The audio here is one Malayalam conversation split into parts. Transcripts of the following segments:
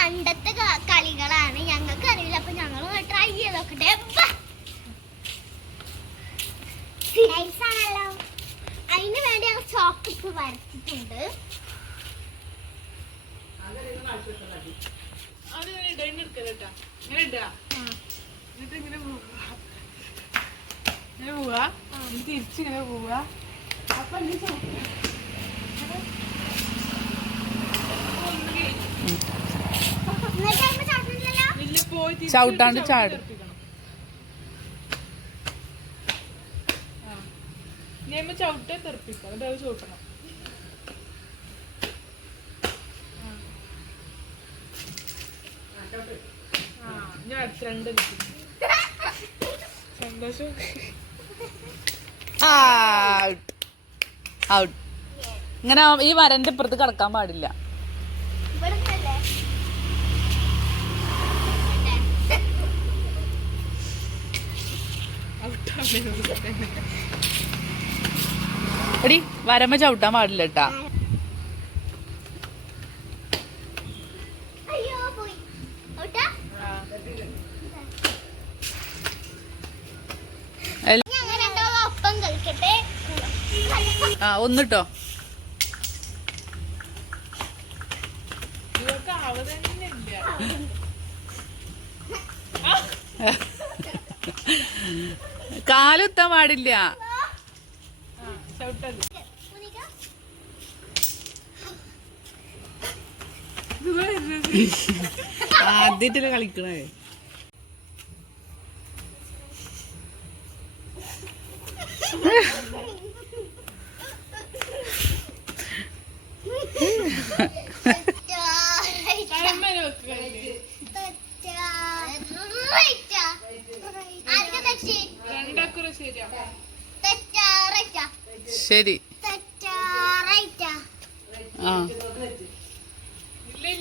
പണ്ടത്തെ കളികളാണ്, ഞങ്ങൾക്ക് അറിയില്ല. അപ്പൊ ഞങ്ങൾ ട്രൈ ചെയ്ത് നോക്കട്ടെ. അതിന് വേണ്ടി ഞങ്ങൾ ചോക്ക് വരച്ചിട്ടുണ്ട്. തിരിച്ചിങ്ങനെ പോവാ. അപ്പൊ ചവിട്ടാണ്ട് ചാടും. ചവിട്ടേ തെറിപ്പിക്കാം. അത് ചവിട്ടണം. ഞാൻ രണ്ട് സന്തോഷം. ഔട്ട്. ഇങ്ങനെ ഈ വരന്റെ ഇപ്പുറത്ത് കിടക്കാൻ പാടില്ല. എടി വരമ്പ ചവിട്ടാൻ പാടില്ല കേട്ടാ. ഒന്നിട്ടോ. കാലുത്താൻ പാടില്ല. ആദ്യത്തില് കളിക്കണേ. ശരി. ആ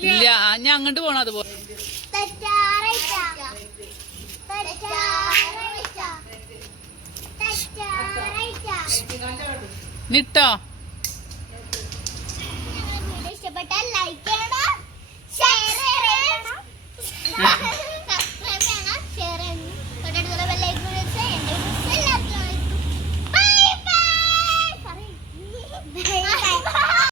ഇല്ല, ഞാൻ അങ്ങോട്ട് പോണം. അതുപോലെ നിട്ടോ. ഇഷ്ടപ്പെട്ടാൽ ലൈക്ക് ചെയ്യണം, ഷെയർ ചെയ്യണം.